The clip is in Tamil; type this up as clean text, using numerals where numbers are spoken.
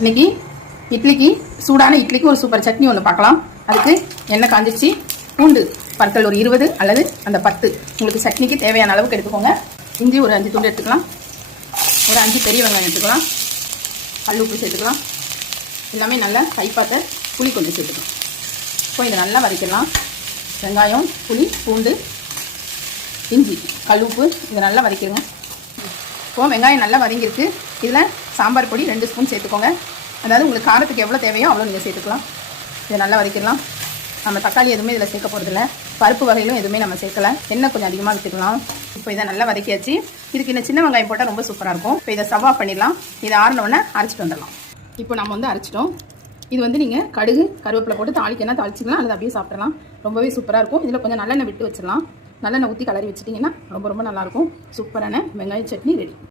இன்னைக்கு இட்லிக்கு சூடான இட்லிக்கு ஒரு சூப்பர் சட்னி ஒன்று பார்க்கலாம். அதுக்கு எண்ணெய் காஞ்சிச்சு. பூண்டு பற்கள் ஒரு 20 அல்லது அந்த 10 உங்களுக்கு சட்னிக்கு தேவையான அளவுக்கு எடுத்துக்கோங்க. இஞ்சி ஒரு 5 துண்டு எடுத்துக்கலாம். ஒரு 5 பெரிய வெங்காயம் எடுத்துக்கலாம். கல் உப்பு சேர்த்துக்கலாம். எல்லாமே நல்லா கைப்பாத்த புளி கொஞ்சம் சேர்த்துக்கலாம். இப்போ இதை நல்லா வதக்கிடலாம். வெங்காயம், புளி, பூண்டு, இஞ்சி, கல் உப்பு இதை நல்லா வதக்கிடுங்க. இப்போ வெங்காயம் நல்லா வதங்கிருக்கு. இதில் சாம்பார் பொடி 2 ஸ்பூன் சேர்த்துக்கோங்க. அதாவது உங்களுக்கு காரத்துக்கு எவ்வளோ தேவையோ அவ்வளோ நீங்கள் சேர்த்துக்கலாம். இதை நல்லா வதக்கிடலாம். நம்ம தக்காளி எதுவுமே இதில் சேர்க்க போகிறதில்ல. பருப்பு வகையிலும் எதுவுமே நம்ம சேர்க்கலை. எண்ணெய் கொஞ்சம் அதிகமாக விட்டுக்கலாம். இப்போ இதை நல்லா வதக்கியாச்சு. இதுக்கு இந்த சின்ன வெங்காயம் போட்டால் ரொம்ப சூப்பராக இருக்கும். இப்போ இதை ஸ்டவ் ஆஃப் பண்ணிடலாம். இதை ஆறினவுடனே அரைச்சிட்டு வந்துடலாம். இப்போ நம்ம அரைச்சிட்டோம். இது நீங்கள் கடுகு கருவேப்பிலை போட்டு தாளிக்கனா தாளிச்சிக்கலாம், அல்லது அப்படியே சாப்பிடலாம். ரொம்பவே சூப்பராக இருக்கும். இதில் கொஞ்சம் நல்லெண்ணெய் விட்டு வச்சிடலாம். நல்லெண்ணெய் ஊற்றி கலரி வச்சிட்டிங்கன்னா ரொம்ப நல்லாயிருக்கும். சூப்பரான வெங்காய சட்னி ரெடி.